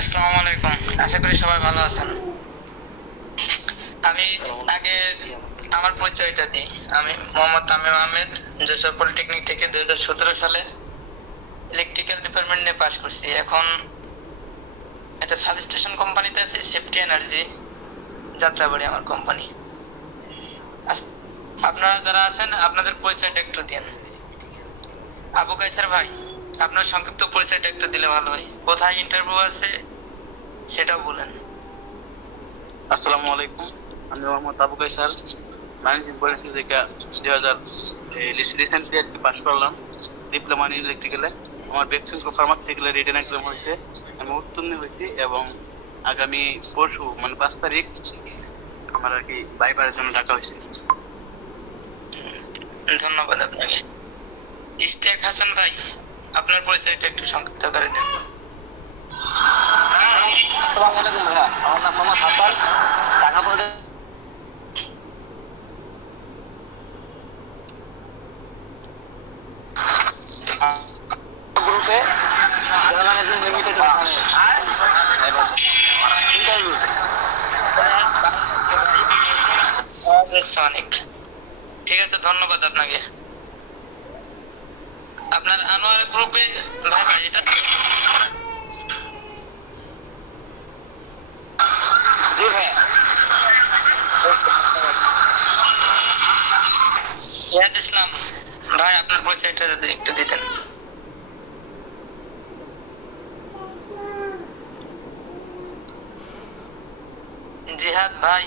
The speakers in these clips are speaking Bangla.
আসসালামু আলাইকুম, আশা করি সবাই ভালো আছেন। আমি আগে আমার পরিচয়টা দিই। আমি মোহাম্মদ তামিম আহমেদ, যশোর পলিটেকনিক থেকে 2017 সালে ইলেকট্রিক্যাল ডিপার্টমেন্ট নিয়ে পাশ করছি। এখন একটা সাবস্টেশন কোম্পানিতে আছি, সেফটি এনার্জি, যাত্রাবাড়ি আমার কোম্পানি। আপনারা যারা আছেন আপনাদের পরিচয়টা একটু দিন। আবু কায়সার ভাই, আপনার সংক্ষিপ্ত পরিচয়টা একটু দিলে ভালো হয়। কোথায় ইন্টারভিউ আছে সেটাও বলেন। আসসালামু আলাইকুম, আমি মোহাম্মদ আবু কায়সার, ম্যানেজিং পলিসি থেকে 2000 রিসেন্টলি পাস করলাম ডিপ্লোমা ইন ইলেকট্রিক্যালে। আমার ভ্যাকসিন ফার্মাসি থেকে রিটেন এক্সাম হয়েছে, আমি উত্তীর্ণ হয়েছি এবং আগামী পরশু মানে 5 তারিখ আমার আর কি বাইবারের জন্য ডাকা হয়েছে। ধন্যবাদ আপনাকে। ইশতিয়াক হাসান ভাই, আপনার পরিচয়টা একটু সংক্ষিপ্ত করে দেন। আসসালামু আলাইকুম ভাইয়া, আমার নাম মোহাম্মদ হাসান, ঢাকা বোর্ডে গ্রুপে জেনারেল লিমিটেড ইন্টারভিউ। অনেক ঠিক আছে, ধন্যবাদ আপনাকে। আপনার আনোয়ার গ্রুপে ভাই ভাই এটা জি ভাইয়া। জিহাদ ইসলাম ভাই, আপনার পরিচয়টা যদি একটু দিতেন। জিহাদ ভাই,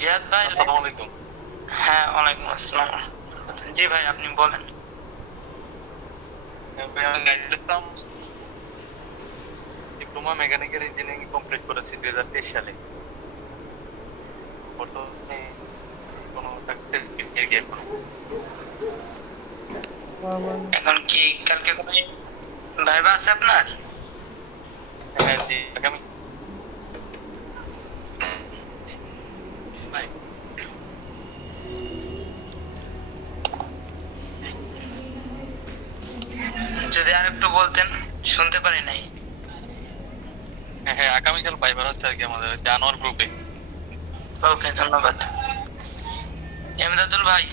জিহাদ ভাই। আসসালামু আলাইকুম। হ্যাঁ, ওয়ালাইকুম আসসালাম। জি ভাই, আপনি বলেন। ডিপ্লোমা মেকানিক্যাল ইঞ্জিনিয়ারিং কমপ্লিট করেছি 2023 সালে। বর্তমানে কোনো এখন কি কালকে কোনো ভাইবা আছে আপনার? হ্যাঁ জি, আগামী যদি আর একটু বলতেন, শুনতে পারি নাই। হ্যাঁ আগামীকাল পাইবার হচ্ছে আর কি আমাদের জানোয়ার গ্রুপে। ওকে, ধন্যবাদ। এমদাদুল ভাই,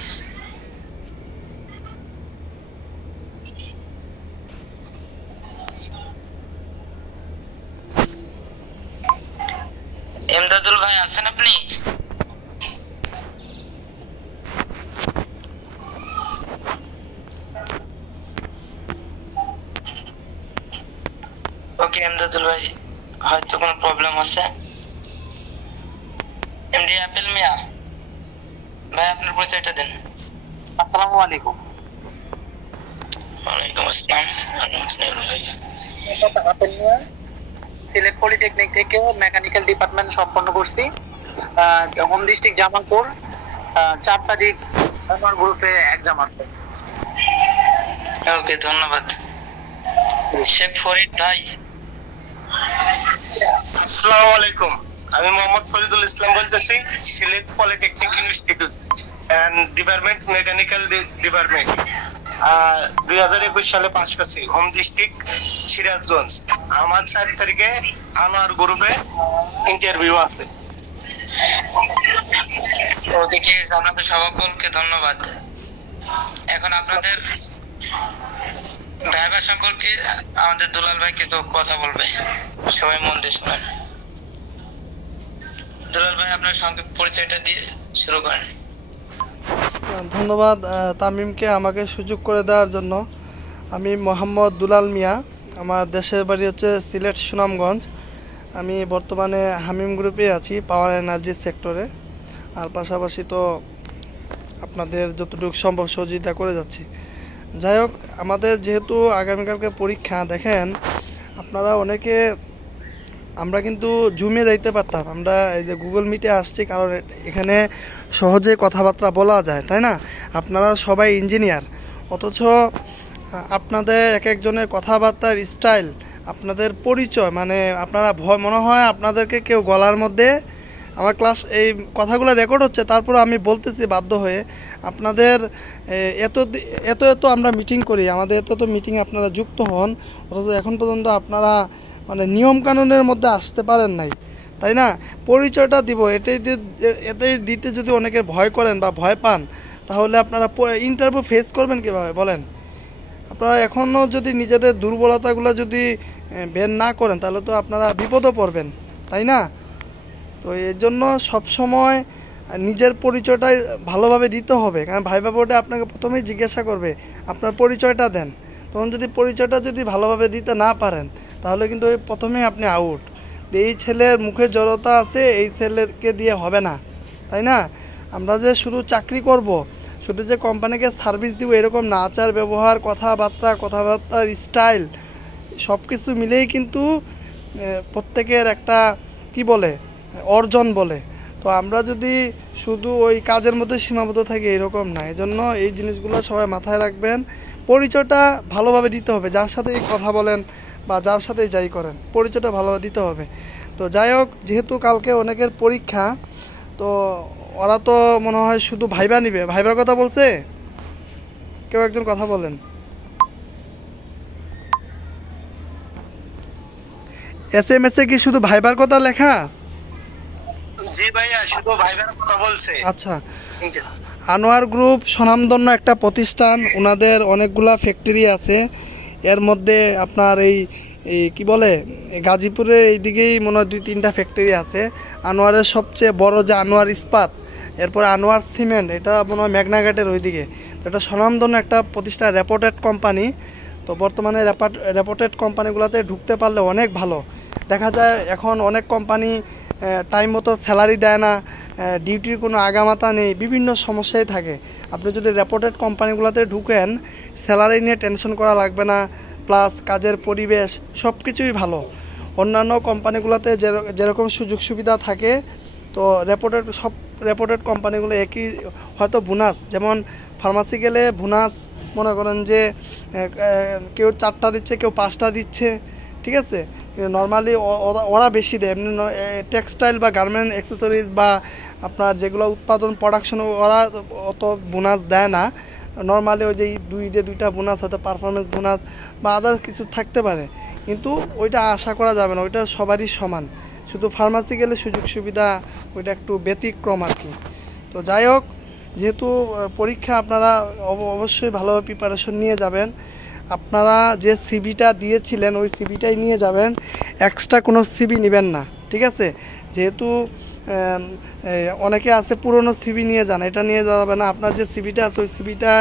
এমদাদুল ভাই আছেন আপনি? ওকে এমদাদুল ভাই, হয়তো কোনো প্রবলেম আছে। এমডি আপেল মিয়া ভাই, আপনার পরিচয়টা দেন। আসসালামু আলাইকুম। ওয়ালাইকুম আসসালাম। আপেল মিয়া, সিলেট পলিটেকনিক থেকে মেকানিক্যাল ডিপার্টমেন্ট সম্পন্ন করছি। Home district Jamalpur. 4 তারিখ আমার গ্রুপে এক্সাম আছে। ওকে, ধন্যবাদ। শেখ ফরিদ ভাই, আসসালামু আলাইকুম, আমি মোহাম্মদ ফরিদুল ইসলাম বলতেছি, Sylhet polytechnic institute and department mechanical department. 2021 সালে পাস করছি, হোম ডিস্ট্রিক্ট সিরাজগঞ্জ। আমার 4 তারিখে আনোয়ার গ্রুপে ইন্টারভিউ আছে। ওদিকে আপনাদের সকলকে ধন্যবাদ। এখন আপনাদের ড্রাইভার সম্পর্কে আমাদের দুলাল ভাই কিছু কথা বলবে, সবাই মন দিয়ে শুনেন। দুলাল ভাই, আপনার সংক্ষিপ্ত পরিচয়টা দিয়ে শুরু করেন। ধন্যবাদ তামিমকে আমাকে সুযোগ করে দেওয়ার জন্য। আমি মোহাম্মদ দুলাল মিয়া, আমার দেশের বাড়ি হচ্ছে সিলেট সুনামগঞ্জ। আমি বর্তমানে হামিম গ্রুপে আছি, পাওয়ার এনার্জি সেক্টরে। আর পাশাপাশি তো আপনাদের যতটুকু সম্ভব সহযোগিতা করে যাচ্ছি। যাই হোক, আমাদের যেহেতু আগামীকালকে পরীক্ষা, দেখেন আপনারা অনেকে, আমরা কিন্তু জুমে যাইতে পারতাম, আমরা এই যে গুগল মিটে আসছি কারণ এখানে সহজে কথাবার্তা বলা যায়, তাই না? আপনারা সবাই ইঞ্জিনিয়ার, অথচ আপনাদের এক একজনের কথাবার্তার স্টাইল, আপনাদের পরিচয়, মানে আপনারা ভয়, মনে হয় আপনাদেরকে কেউ গলার মধ্যে আমার ক্লাস এই কথাগুলো রেকর্ড হচ্ছে, তারপরে আমি বলতেছি বাধ্য হয়ে। আপনাদের এত এত এত আমরা মিটিং করি, আমাদের এত মিটিংয়ে আপনারা যুক্ত হন, অথচ এখন পর্যন্ত আপনারা মানে নিয়ম কানুনের মধ্যে আসতে পারেন নাই, তাই না? পরিচয়টা দিব, এটাই দিতে যদি অনেকের ভয় করেন বা ভয় পান, তাহলে আপনারা ইন্টারভিউ ফেস করবেন কীভাবে বলেন? আপনারা এখনও যদি নিজেদের দুর্বলতাগুলো যদি বের না করেন, তাহলে তো আপনারা বিপদে পড়বেন, তাই না? তো এর জন্য সবসময় নিজের পরিচয়টাই ভালোভাবে দিতে হবে, কারণ ভাইবা বোর্ডে আপনাকে প্রথমেই জিজ্ঞাসা করবে আপনার পরিচয়টা দেন। তখন যদি পরিচয়টা যদি ভালোভাবে দিতে না পারেন, তাহলে কিন্তু ওই প্রথমেই আপনি আউট। এই ছেলের মুখে জড়তা আছে, এই ছেলেকে দিয়ে হবে না, তাই না? আমরা যে শুধু চাকরি করব, শুধু যে কোম্পানিকে সার্ভিস দিব এরকম না, আচার ব্যবহার, কথাবার্তার স্টাইল সব কিছু মিলেই কিন্তু প্রত্যেকের একটা কি বলে অর্জন বলে। তো আমরা যদি শুধু ওই কাজের মধ্যে সীমাবদ্ধ থাকি, এরকম না। এই জন্য এই জিনিসগুলো সবাই মাথায় রাখবেন। পরিচয়টা ভালোভাবে দিতে হবে, যার সাথেই কথা বলেন বা যার সাথেই যাই করেন, পরিচয়টা ভালোভাবে দিতে হবে। তো যাই হোক, যেহেতু কালকে অনেকের পরীক্ষা, তো ওরা তো মনে হয় শুধু ভাইবা নিবে। ভাইবার কথা বলছে কেউ একজন, কথা বলেন। SMS-এ কি শুধু ভাইবার কথা লেখা? জি ভাইয়া, শুধু ভাইবার কথা বলছে। আচ্ছা, আনোয়ার গ্রুপ স্বনামধন্য একটা প্রতিষ্ঠান, ওনাদের অনেকগুলা ফ্যাক্টরি আছে। এর মধ্যে আপনার এই কি বলে গাজীপুরের এইদিকেই মনে হয় 2-3টা ফ্যাক্টরি আছে। আনোয়ারের সবচেয়ে বড় যে আনোয়ার ইস্পাত, এরপরে আনোয়ার সিমেন্ট, এটা মনে হয় মেঘনাঘাটের ওইদিকে। এটা স্বনামধন্য একটা প্রতিষ্ঠান, রেপুটেড কোম্পানি। তো বর্তমানে রেপুটেড কোম্পানিগুলোতে ঢুকতে পারলে অনেক ভালো। দেখা যায় এখন অনেক কোম্পানি টাইম মতো স্যালারি দেয় না, ডিউটির কোনো আগামাতা নেই, বিভিন্ন সমস্যাই থাকে। আপনি যদি রেপুটেড কোম্পানিগুলোতে ঢুকেন, স্যালারি নিয়ে টেনশন করা লাগবে না, প্লাস কাজের পরিবেশ সব কিছুই ভালো। অন্যান্য কোম্পানিগুলোতে যেরকম সুযোগ সুবিধা থাকে, তো রেপুটেড কোম্পানিগুলো একই, হয়তো বোনাস, যেমন ফার্মাসি গেলে বোনাস মনে করেন যে কেউ 4টা দিচ্ছে, কেউ 5টা দিচ্ছে, ঠিক আছে? নর্মালি ওরা বেশি দেয়। এমনি টেক্সটাইল বা গার্মেন্ট অ্যাক্সেসরিজ বা আপনার যেগুলো উৎপাদন প্রোডাকশন, ওরা অত বোনাস দেয় না। নর্মালি ওই যে 2টা বোনাস, হয়তো পারফরমেন্স বোনাস বা আদার্স কিছু থাকতে পারে, কিন্তু ওইটা আশা করা যাবে না, ওইটা সবারই সমান। শুধু ফার্মাসি গেলে সুযোগ সুবিধা ওইটা একটু ব্যতিক্রম আর কি। তো যাই হোক, যেহেতু পরীক্ষা, আপনারা অবশ্যই ভালোভাবে প্রিপারেশন নিয়ে যাবেন। আপনারা যে সিভিটা দিয়েছিলেন ওই সিভিটাই নিয়ে যাবেন, এক্সট্রা কোনো সিভি নেবেন না, ঠিক আছে? যেহেতু অনেকে আছে পুরনো সিভি নিয়ে যান, এটা নিয়ে যাবে না। আপনার যে সিভিটা আছে ওই সিভিটা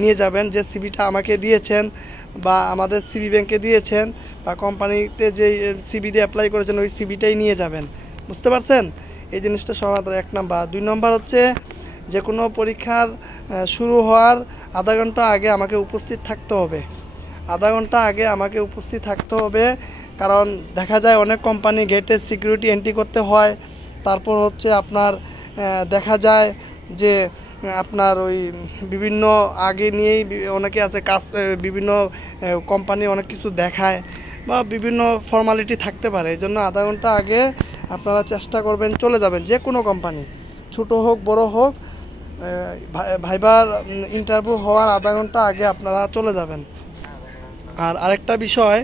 নিয়ে যাবেন, যে সিভিটা আমাকে দিয়েছেন বা আমাদের সিভি ব্যাংকে দিয়েছেন বা কোম্পানিতে যে সিভি দিয়ে অ্যাপ্লাই করেছেন ওই সিভিটাই নিয়ে যাবেন। বুঝতে পারছেন? এই জিনিসটা সবার 1 নাম্বার। 2 নম্বর হচ্ছে, যে কোনো পরীক্ষার শুরু হওয়ার আধা ঘন্টা আগে আমাকে উপস্থিত থাকতে হবে। আধা ঘন্টা আগে আমাকে উপস্থিত থাকতে হবে, কারণ দেখা যায় অনেক কোম্পানি গেটে সিকিউরিটি এন্ট্রি করতে হয়। তারপর হচ্ছে আপনার দেখা যায় যে আপনার ওই বিভিন্ন আগে নিয়েই অনেকে আছে কাজ, বিভিন্ন কোম্পানি অনেক কিছু দেখায় বা বিভিন্ন ফর্মালিটি থাকতে পারে। এই জন্য আধা ঘন্টা আগে আপনারা চেষ্টা করবেন চলে যাবেন, যে কোনো কোম্পানি, ছোটো হোক বড় হোক, ভাইবার ইন্টারভিউ হওয়ার আধা ঘন্টা আগে আপনারা চলে যাবেন। আর আরেকটা বিষয়,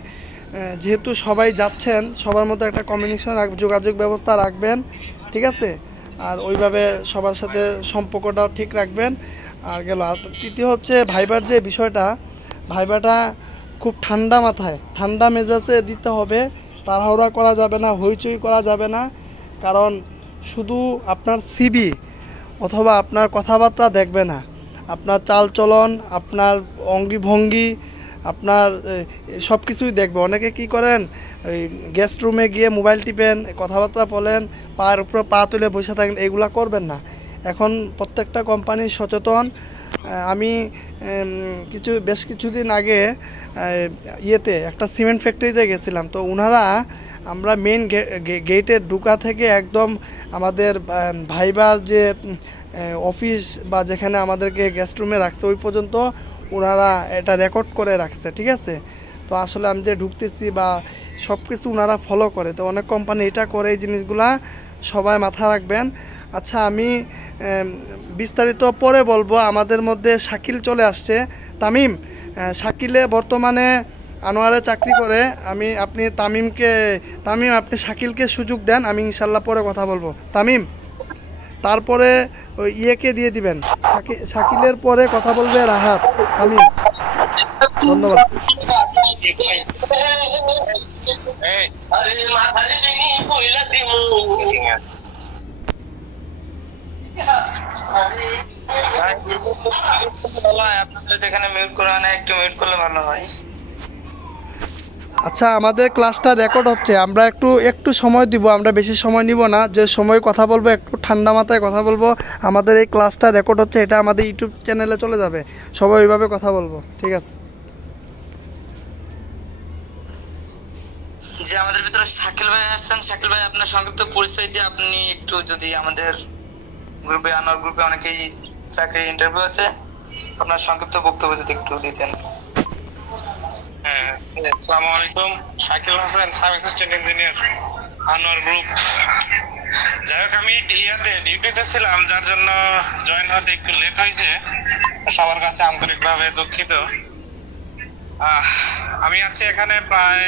যেহেতু সবাই যাচ্ছেন, সবার মধ্যে একটা কমিউনিকেশন যোগাযোগ ব্যবস্থা রাখবেন, ঠিক আছে? আর ওইভাবে সবার সাথে সম্পর্কটাও ঠিক রাখবেন। আর গেল। আর তৃতীয় হচ্ছে ভাইবার যে বিষয়টা, ভাইবাটা খুব ঠান্ডা মাথায়, ঠান্ডা মেজাজে দিতে হবে। তাড়াহুড়া করা যাবে না, হইচই করা যাবে না, কারণ শুধু আপনার সিভি অথবা আপনার কথাবার্তা দেখবে না, আপনার চালচলন, আপনার অঙ্গিভঙ্গি, আপনার সব কিছুই দেখবে। অনেকে কি করেন, ওই গেস্ট রুমে গিয়ে মোবাইল টিপেন, কথাবার্তা বলেন, পায়ের উপরে পা তুলে বসে থাকেন, এইগুলা করবেন না। এখন প্রত্যেকটা কোম্পানি সচেতন। আমি বেশ কিছুদিন আগে ইয়েতে একটা সিমেন্ট ফ্যাক্টরিতে গেছিলাম। তো ওনারা, আমরা মেন গেটের ঢুকা থেকে একদম আমাদের ভাইবার যে অফিস বা যেখানে আমাদেরকে গেস্ট রুমে রাখছে ওই পর্যন্ত ওনারা এটা রেকর্ড করে রাখছে, ঠিক আছে? তো আসলে আমি যে ঢুকতেছি বা সব কিছু ওনারা ফলো করে। তো অনেক কোম্পানি এটা করে, এই জিনিসগুলা সবাই মাথা রাখবেন। আচ্ছা, আমি বিস্তারিত পরে বলবো। আমাদের মধ্যে শাকিল চলে আসছে। তামিম, শাকিলে বর্তমানে আনোয়ারে চাকরি করে। তামিম আপনি শাকিলকে সুযোগ দেন, আমি ইনশাল্লাহ পরে কথা বলবো। তামিম, তারপরে ওই ইয়েকে দিয়ে দিবেন, শাকিলের পরে কথা বলবে রাহাত। তামিম, ধন্যবাদ। আপনাদের যেখানে মিউট করা হয় না, একটু মিউট করলে ভালো হয়। আচ্ছা, আমাদের ক্লাসটা রেকর্ড হচ্ছে, আমরা একটু সময় দিব, আমরা বেশি সময় নিব না। যে সময় কথা বলবো একটু ঠান্ডা মাথায় কথা বলবো। আমাদের এই ক্লাসটা রেকর্ড হচ্ছে, এটা আমাদের ইউটিউব চ্যানেলে চলে যাবে, সবাই ওইভাবে কথা বলবো, ঠিক আছে? যে আমাদের ভিতরে শাকিল ভাই আসছেন, শাকিল ভাই আপনার সংক্ষিপ্ত পরিচয় দিয়ে আপনি একটু যদি আমাদের গ্রুপে, আনোয়ার গ্রুপে অনেকেই চাকরি ইন্টারভিউ আছে, আপনার সংক্ষিপ্ত বক্তব্য যদি একটু দিতেন। হ্যাঁ, আসসালামু আলাইকুম। Shakil Hossain, sub assistant engineer, Anwar group. যাই হোক, আমি ডিউটিতে ছিলাম, যার জন্য জয়েন হতে একটু লেট হয়েছে। সবার কাছে আন্তরিকভাবে দুঃখিত। আমি আছি এখানে প্রায়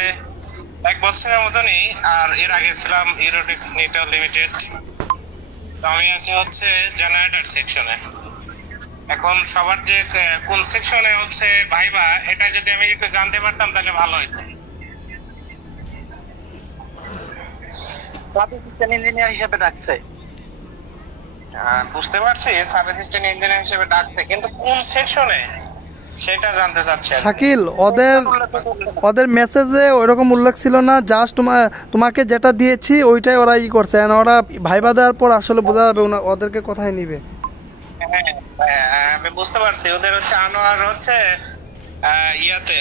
1 বছরের মতনই, আর এর আগে ছিলাম ইউরোটেক্স নিটল লিমিটেড। তো আমি আছি হচ্ছে জেনারেটর সেকশনে। এখন সবার যে কোন সেকশনে হচ্ছে ভাইবা, এটা যদি আমি একটু জানতে পারতাম তাহলে ভালো হতো। সাব অ্যাসিস্ট্যান্ট ইঞ্জিনিয়ার হিসেবে ডাকছে। বুঝতে পারছি, সাব অ্যাসিস্ট্যান্ট ইঞ্জিনিয়ার হিসেবে ডাকছে, কিন্তু কোন সেকশনে সেটা জানতে চাচ্ছি। শাকিল, ওদের মেসেজে ওইরকম উল্লেখ ছিল না, জাস্ট তোমাকে যেটা দিয়েছি ওইটাই ওরা করছে। ওরা ভাইবা দেওয়ার পর আসলে বোঝা যাবে ওদেরকে কোথায় নিবে। আমি বুঝতে পারছি, ওদের হচ্ছে আনোয়ার হচ্ছে ইয়াতে,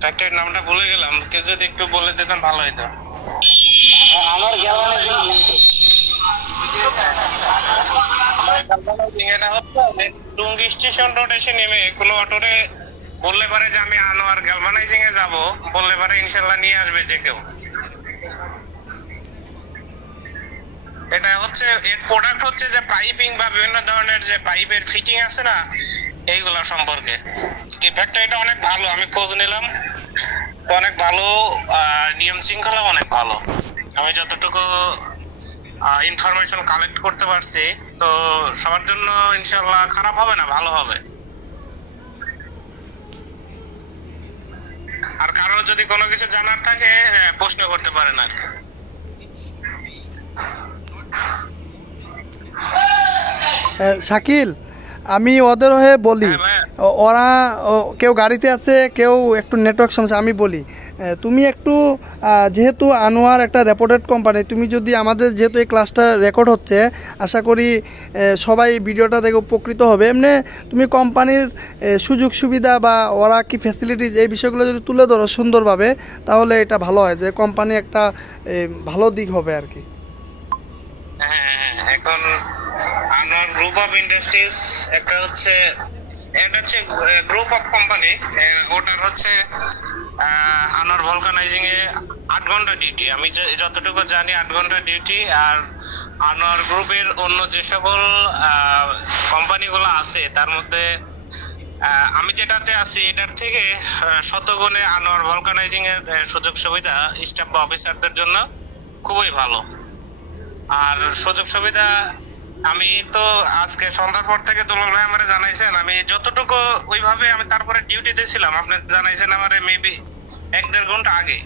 ফ্যাক্টরির নামটা ভুলে গেলাম, কেউ যদি একটু বলে দিতেন ভালো হতো। আমার টুঙ্গি স্টেশন রোড এসে নেমে কোনো অটোরে বললে পারে যে আমি আনোয়ার গ্যালভানাইজিং এ যাব, বললে পারে ইনশাল্লাহ নিয়ে আসবে যে কেউ। এটা হচ্ছে এর প্রোডাক্ট হচ্ছে যে পাইপিং বা বিভিন্ন ধরনের যে পাইপের ফিটিং আছে না, এইগুলা সম্পর্কে। কি ফ্যাক্টরিটা অনেক ভালো, আমি খোঁজ নিলাম তো অনেক ভালো, নিয়ম শৃঙ্খলা অনেক ভালো। আমি যতটুকু ইনফরমেশন কালেক্ট করতে পারছি, তো সবার জন্য ইনশাআল্লাহ খারাপ হবে না, ভালো হবে। আর কারো যদি কোনো কিছু জানার থাকে প্রশ্ন করতে পারেন আর কি। শাকিল, আমি ওদের হয়ে বলি, ওরা কেউ গাড়িতে আছে, কেউ একটু নেটওয়ার্ক সমস্যা। আমি বলি, তুমি একটু, যেহেতু আনোয়ার একটা রেপুটেড কোম্পানি, তুমি যদি আমাদের, যেহেতু এই ক্লাসটা রেকর্ড হচ্ছে, আশা করি সবাই ভিডিওটা দেখে উপকৃত হবে। এমনি তুমি কোম্পানির সুযোগ সুবিধা বা ওরা কি ফ্যাসিলিটিস, এই বিষয়গুলো যদি তুলে ধরো সুন্দরভাবে, তাহলে এটা ভালো হয়, যে কোম্পানি একটা ভালো দিক হবে আর কি। এখন আনোয়ার গ্রুপ অফ ইন্ডাস্ট্রিজ একটা হচ্ছে, এটা হচ্ছে গ্রুপ অফ কোম্পানি, ওটার হচ্ছে আনোয়ার ভলকানাইজিং এ 8 ঘন্টা ডিউটি, আমি যতটুকু জানি 8 ঘন্টা ডিউটি। আর আনোয়ার গ্রুপের অন্য যে সকল কোম্পানিগুলো আছে তার মধ্যে আমি যেটাতে আছি, এটার থেকে শতগুণে আনোয়ার ভলকানাইজিং এর সুযোগ সুবিধা স্টাফ বা অফিসারদের জন্য খুবই ভালো। আর সুযোগ সুবিধা আমি তো আজকে সন্ধ্যার পর থেকে দুলাল ভাই আমারে জানাইছেন, আমি যতটুকু ওইভাবে, আমি তারপরে ডিউটিতে ছিলাম, আপনি জানাইছেন আমারে মেবি 1-1.5 ঘন্টা আগে।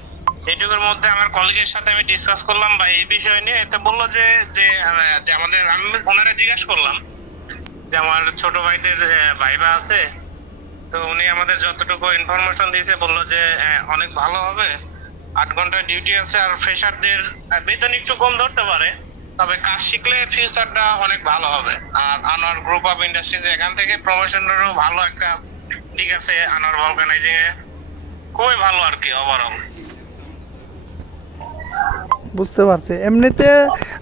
এইটুকুর মধ্যে আমার কলিগের সাথে আমি ডিসকাস করলাম বা এই বিষয় নিয়ে, এতে বললো যে আমাদের, আমি ওনারে জিজ্ঞাসা করলাম যে আমার ছোট ভাইদের ভাইবা আছে, তো উনি আমাদের যতটুকু ইনফরমেশন দিয়েছে, বললো যে অনেক ভালো হবে, 8 ঘন্টা ডিউটি আছে, আর ফ্রেশারদের বেতন একটু কম ধরতে পারে, তবে কাজ শিখলে ফিউচারটা অনেক ভালো হবে। আর আনোয়ার গ্রুপ অফ ইন্ডাস্ট্রিজ এখান থেকে প্রমোশনেরও ভালো একটা দিক আছে, আনোয়ার ভলকানাইজিং এ খুবই ভালো আর কি ওভারঅল। বুঝতে পারছি। এমনিতে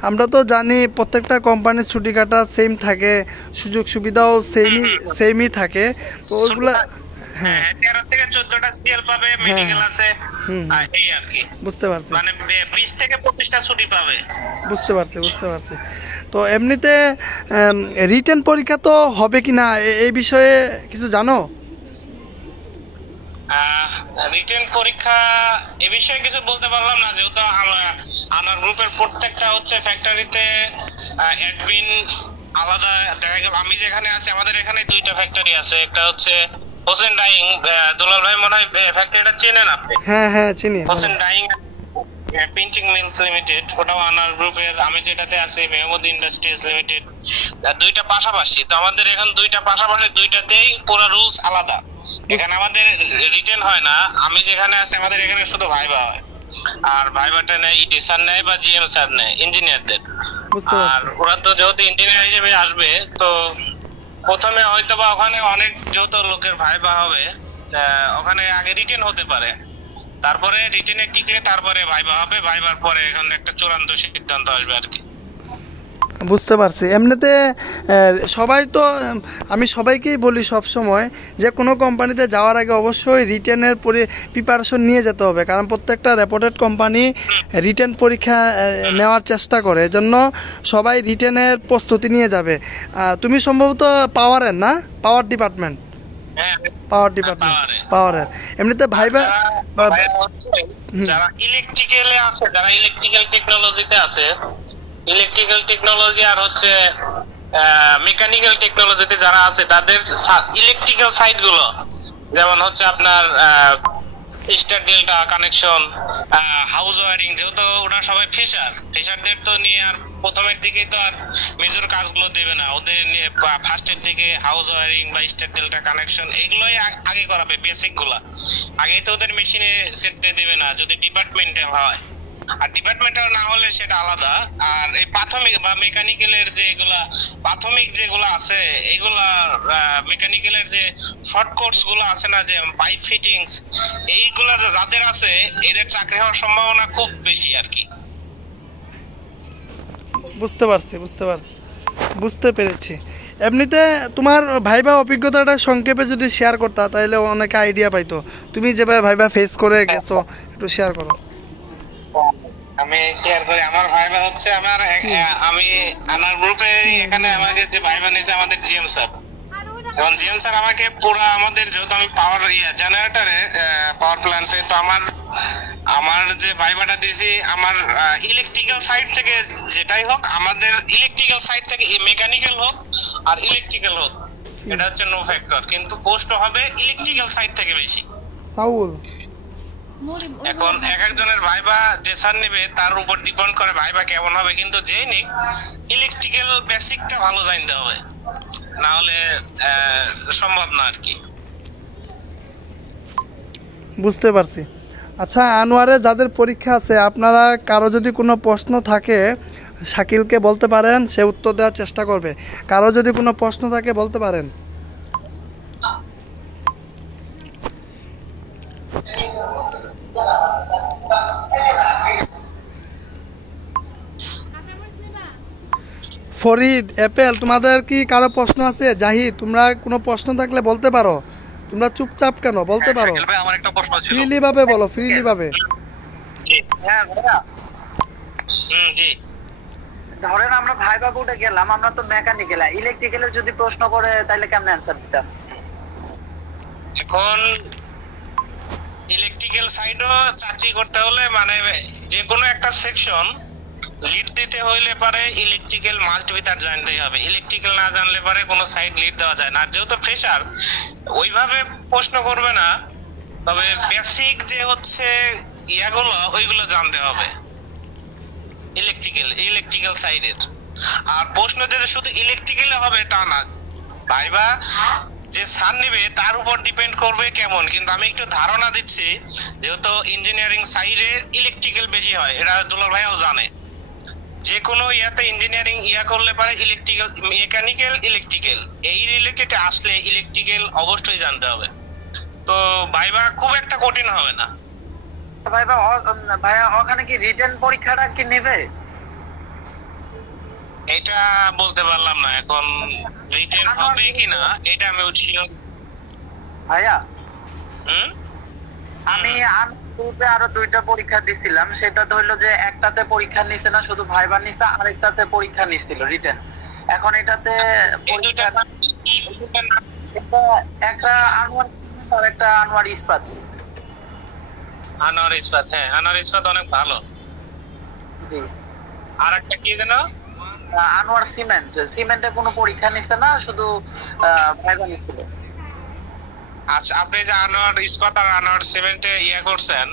আমরা তো জানি প্রত্যেকটা কোম্পানির ছুটি কাটা সেম থাকে, সুযোগ সুবিধাও সেমই থাকে, তো ওইগুলা হ্যাঁ 13 থেকে 14টা সিএল পাবে, মেডিকেল আছে, এই আর কি। বুঝতে পারছি, মানে 20 থেকে 25টা ছুটি পাবে। বুঝতে পারছি। তো এমনিতে রিটেন পরীক্ষা তো হবে কিনা এই বিষয়ে কিছু জানো? রিটেন পরীক্ষা এ বিষয়ে কিছু বলতে পারলাম না, যেহেতু আমার গ্রুপের প্রত্যেকটা হচ্ছে ফ্যাক্টরিতে অ্যাডমিন আলাদা। দেখা গেল আমি যেখানে আছি, আমাদের এখানে 2টা ফ্যাক্টরি আছে। একটা হচ্ছে হোসেন ডাইং, দুলাল ভাই মনে হয় ফ্যাক্টরিটা চেনেন আপনি? হ্যাঁ চিনি। Hossain dyeing printing mills limited, ওটাও আনার গ্রুপের। আমি যেটাতে আছি মেহমুদ ইন্ডাস্ট্রিজ লিমিটেড। 2টা পাশাপাশি, তো আমাদের এখন 2টা পাশাপাশি, 2টাতেই পুরো রুলস আলাদা। এখানে আমাদের রিটেন হয় না। আমি যেখানে আছি আমাদের এখানে শুধু ভাইবা হয়, আর ভাইবাটা নেয় ইডি স্যার নেয় বা জিএম স্যার নেয় ইঞ্জিনিয়ারদের। আর ওরা তো যেহেতু ইঞ্জিনিয়ার হিসেবে আসবে, তো প্রথমে হয়তো বা ওখানে অনেক যেহেতু লোকের ভাইবা হবে, ওখানে আগে রিটেন হতে পারে, তারপরে রিটেনে টিকলে তারপরে ভাইবা হবে, ভাইবার পরে এখন একটা চূড়ান্ত সিদ্ধান্ত আসবে আর কি। বুঝতে পারছি। এমনিতে সবাই তো, আমি সবাইকেই বলি সব সময় যে কোনো কোম্পানিতে যাওয়ার আগে অবশ্যই রিটেনের প্রিপারেশন নিয়ে যেতে হবে, কারণ প্রত্যেকটা রেপুটেড কোম্পানি রিটেন পরীক্ষা নেওয়ার চেষ্টা করে, এজন্য সবাই রিটেনের প্রস্তুতি নিয়ে যাবে। তুমি সম্ভবত পাওয়ারের না, পাওয়ার ডিপার্টমেন্ট? পাওয়ারের এমনিতে ভাইবা যারা ইলেকট্রিক্যালে আছে, যারা ইলেকট্রিক্যাল টেকনোলজিতে আছে, ইলেকট্রিক্যাল টেকনোলজি আর হচ্ছে মেকানিক্যাল টেকনোলজিতে যারা আছে, তাদের ইলেকট্রিক্যাল সাইট গুলো যেমন হচ্ছে আপনার star delta connection, house wiring, যেহেতু ওরা সবাই ফ্রেশারদের তো নিয়ে আর প্রথমের দিকে তো আর মেজর কাজগুলো দেবে না, ওদের ফার্স্টের দিকে হাউস ওয়ারিং বা স্টার ডেল্টা কানেকশন এগুলোই আগে করাবে, বেসিক গুলা আগে তো ওদের মেশিনে সেট দিয়ে দেবে না যদি ডিপার্টমেন্টে হয়। আর ডিপার্টমেন্টাল না হলে সেটা আলাদা। আর এই প্রাথমিক বা মেকানিক্যালের যেগুলা প্রাথমিক যেগুলো আছে, এগুলা মেকানিক্যালের যে শর্ট কোর্স গুলো আছে না, যে পাইপ ফিটিংস, এইগুলা যাদের আছে এদের চাকরি হওয়ার সম্ভাবনা খুব বেশি আর কি। বুঝতে পেরেছি। এমনিতে তোমার ভাইবা অভিজ্ঞতাটা সংক্ষেপে যদি শেয়ার করতা তাহলে অনেকে আইডিয়া পাইতো। তুমি যেভাবে ভাইবা ফেস করে গেছো একটু শেয়ার করো। আমি শেয়ার করি। আমার ভাইবা হচ্ছে আমি আমার গ্রুপে এখানে আমাকে যে ভাইবা নিয়েছে আমাদের জিএম স্যার। এখন জিএম স্যার আমাকে পুরো আমাদের, যেহেতু আমি পাওয়ার জেনারেটরে পাওয়ার প্ল্যান্টে, তো আমার যে ভাইবাটা দিয়েছি আমার ইলেকট্রিক্যাল সাইড থেকে যেটাই হোক, আমাদের ইলেকট্রিক্যাল সাইড থেকে মেকানিক্যাল হোক আর ইলেকট্রিক্যাল হোক, এটা হচ্ছে নো ফ্যাক্টর, কিন্তু পোস্ট হবে ইলেকট্রিক্যাল সাইড থেকে বেশি। এখন এক একজনের ভাইবা যে স্যার নেবে তার উপর ডিপেন্ড করে ভাইবা কেমন হবে, কিন্তু যেই নিক ইলেকট্রিক্যাল বেসিকটা ভালো জানতে হবে, না হলে সম্ভব না আর কি। বুঝতে পারছি। আচ্ছা, আনোয়ারে যাদের পরীক্ষা আছে, আপনারা কারো যদি কোনো প্রশ্ন থাকে শাকিলকে বলতে পারেন, সে উত্তর দেওয়ার চেষ্টা করবে। কারো যদি কোনো প্রশ্ন থাকে বলতে পারেন। ফরিদ, অ্যাপেল, তোমাদের কি কারো প্রশ্ন আছে? জাহিদ, তোমরা কোনো প্রশ্ন থাকলে বলতে পারো। তোমরা চুপচাপ কেন? বলতে পারো। আমার একটা প্রশ্ন ছিল। ফ্রিলি ভাবে বলো, ফ্রিলি ভাবে। জি হ্যাঁ ভাইয়া। জি, ধরেন আমরা ভাইবা বোর্ডে গেলাম, আমরা তো মেকানিক্যাল, ইলেকট্রিক্যালের যদি প্রশ্ন করে তাহলে কেমনে অ্যানসার দিতাম? এখন ইলেকট্রিক্যাল সাইডও চাকরি করতে হলে মানে যে কোনো একটা সেকশন লিড দিতে হইলে পারে ইলেকট্রিক্যাল মাস্ট বি তার জানতেই হবে। ইলেকট্রিক্যাল না জানলে পারে কোনো সাইড লিড দেওয়া যায় না। আর যেহেতু ফ্রেশার ওইভাবে প্রশ্ন করবে না, তবে বেসিক যে হচ্ছে ইয়াগুলো ওইগুলো জানতে হবে ইলেকট্রিক্যাল সাইডের। আর প্রশ্ন যে শুধু ইলেকট্রিক্যালে হবে তা না, ভাইবা যে স্যার নেবে তার উপর ডিপেন্ড করবে কেমন। কিন্তু আমি একটু ধারণা দিচ্ছি, যেহেতু ইঞ্জিনিয়ারিং সাইডে ইলেকট্রিক্যাল বেশি হয়, এটা দুলাল ভাইয়াও জানে। যে কোনো ইয়াতে ইঞ্জিনিয়ারিং করলে পারে ইলেকট্রিক্যাল, মেকানিক্যাল, ইলেকট্রিক্যাল এই রিলেটেড আসলে ইলেকট্রিক্যাল অবশ্যই জানতে হবে। তো ভাইবা খুব একটা কঠিন হবে না। ভাইয়া ওখানে কি রিটেন পরীক্ষাটা কি নেবে? এটা বলতে পারলাম না, এখন রিটেন হবে কিনা এটা আমি শিওর। ভাইয়া আমি গ্রুপে আরো 2টা পরীক্ষা দিছিলাম, সেটাতে হইলো যে একটাতে পরীক্ষা নিছে না, শুধু ভাইবা নিছে, আরেকটাতে পরীক্ষা নিছিল রিটেন। এখন এটাতে একটা আনোয়ার আর একটা আনোয়ার ইস্পাত। আনোয়ার ইস্পাত, হ্যাঁ আনোয়ার ইস্পাত অনেক ভালো। জি। আর একটা কি যেন আনোয়ার সিমেন্টে কোনো পরীক্ষা নিছে না, শুধু ভাইবা নিছিল। আচ্ছা, আপনি যে আনোয়ার ইস্পাত আর আনোয়ার সিমেন্টে করছেন,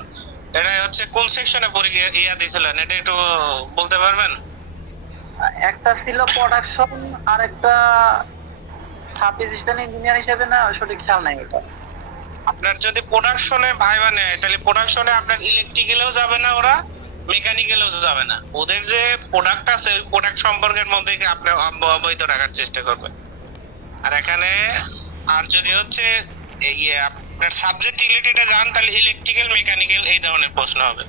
এটা হচ্ছে কোন সেকশনে পরীক্ষা দিয়েছিলেন, এটা একটু বলতে পারবেন? একটা ছিল প্রোডাকশন আর একটা সাব অ্যাসিস্ট্যান্ট ইঞ্জিনিয়ার হিসেবে, না সঠিক খেয়াল নাই এটা। আপনার যদি প্রোডাকশনে ভাইবা নেয় তাহলে প্রোডাকশনে আপনার ইলেকট্রিক্যালেও যাবে না, ওরা মেকানিক্যালেও যাবে না। ওদের যে প্রোডাক্ট আছে ওই প্রোডাক্ট সম্পর্কের মধ্যে আপনি অবহিত রাখার চেষ্টা করবেন। আর এখানে আর যদি হচ্ছে আপনার সাবজেক্ট রিলেটেড যান তাহলে ইলেকট্রিক্যাল মেকানিক্যাল এই ধরনের প্রশ্ন হবে।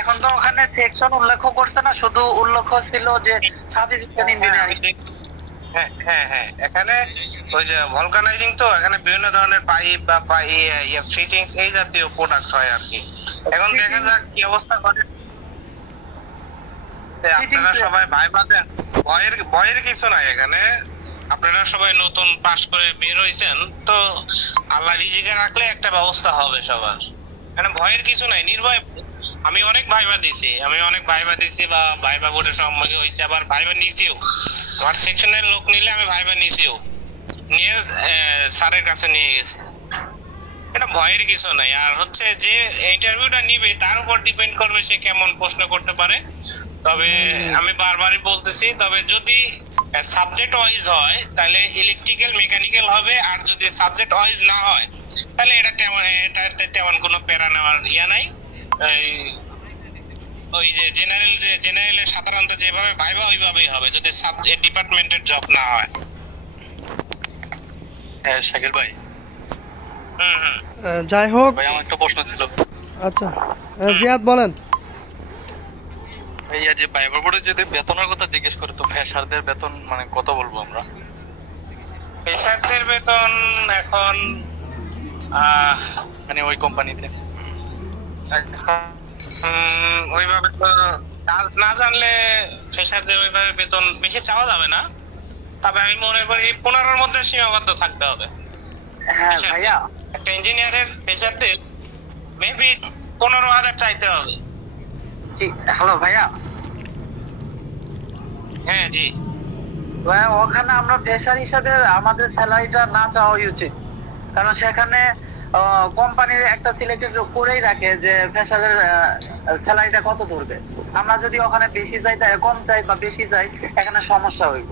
এখন তো ওখানে সেকশন উল্লেখ করছে না, শুধু উল্লেখ ছিল যে সাব অ্যাসিস্ট্যান্ট ইঞ্জিনিয়ার। হ্যাঁ এখানে ওই যে ভলকানাইজিং, তো এখানে বিভিন্ন ধরনের পাইপ বা ফিটিংস এই জাতীয় প্রোডাক্ট হয় আর কি। এখন দেখা যাক কি অবস্থা করে। আপনারা সবাই ভাইবা দেন, ভয়ের কিছু নাই এখানে। আপনারা সবাই নতুন পাস করে বের হইছেন, তো আল্লাহ রিজিকে রাখলে একটা ব্যবস্থা হবে সবার। এখানে ভয়ের কিছু নাই, নির্ভয়। আমি অনেক ভাইবা দিছি বা ভাইবা বোর্ডের সম্মুখীন হয়েছে, আবার ভাইবা নিচেও আমার সেকশনের লোক নিলে আমি ভাইবা নিচেও নিয়ে স্যারের কাছে নিয়ে গেছি। এটা ভয়ের কিছু নাই। আর হচ্ছে যে ইন্টারভিউটা নিবে তার উপর ডিপেন্ড করবে সে কেমন প্রশ্ন করতে পারে। তবে আমি বারবারই বলতেছি, তবে যদি সাবজেক্ট ওয়াইজ হয় তাহলে ইলেকট্রিক্যাল মেকানিক্যাল হবে, আর যদি সাবজেক্ট ওয়াইজ না হয় তাহলে এটাতে তেমন কোনো প্যারা নেওয়ার নাই। ওই যে জেনারেলে সাধারণত যেভাবে ভাইবা ওইভাবেই হবে যদি ডিপার্টমেন্টের জব না হয়। হ্যাঁ শাকিল ভাই। যাই হোক, ভাই আমার একটা প্রশ্ন ছিল। আচ্ছা জিয়াদ বলেন। ভাইয়া যে ভাইবা বোর্ডে যদি বেতনের কথা জিজ্ঞেস করে, তো ফ্রেশারদের বেতন মানে কত বলবো আমরা? ফ্রেশারদের বেতন এখন মানে ওই কোম্পানিতে ওইভাবে তো কাজ না জানলে ফ্রেশারদের ওইভাবে বেতন বেশি চাওয়া যাবে না। তবে আমি মনে করি 15-র মধ্যে সীমাবদ্ধ থাকতে হবে। হ্যাঁ ভাইয়া, একটা ইঞ্জিনিয়ারের ফ্রেশারদের মেবি 15,000 চাইতে হবে। জি হ্যালো ভাইয়া। হ্যাঁ জি ভাইয়া, ওখানে আমরা ফ্রেশার হিসাবে আমাদের স্যালারিটা না চাওয়াই উচিত, কারণ সেখানে কোম্পানির একটা সিলেক্টেড করেই রাখে যে ফ্রেশারের স্যালারিটা কত ধরবে। আমরা যদি ওখানে বেশি যাই, কম চাই বা বেশি যাই, এখানে সমস্যা হইব।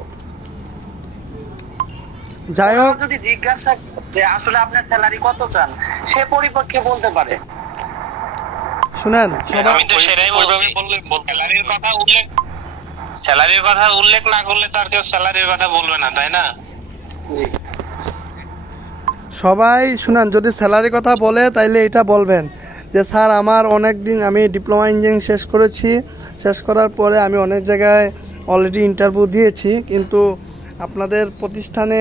যাই হোক, যদি জিজ্ঞাসা যে আসলে আপনার স্যালারি কত চান, সে পরিপক্ষে বলতে পারে। শুনেন, আমি তো সেটাই বলছি, স্যালারির কথা উল্লেখ না করলে তো আর কেউ স্যালারির কথা বলবে না, তাই না? সবাই শুনেন, যদি স্যালারি কথা বলে তাইলে এটা বলবেন যে স্যার আমার অনেক দিন, আমি ডিপ্লোমা ইঞ্জিনিয়ারিং শেষ করেছি, শেষ করার পরে আমি অনেক জায়গায় অলরেডি ইন্টারভিউ দিয়েছি, কিন্তু আপনাদের প্রতিষ্ঠানে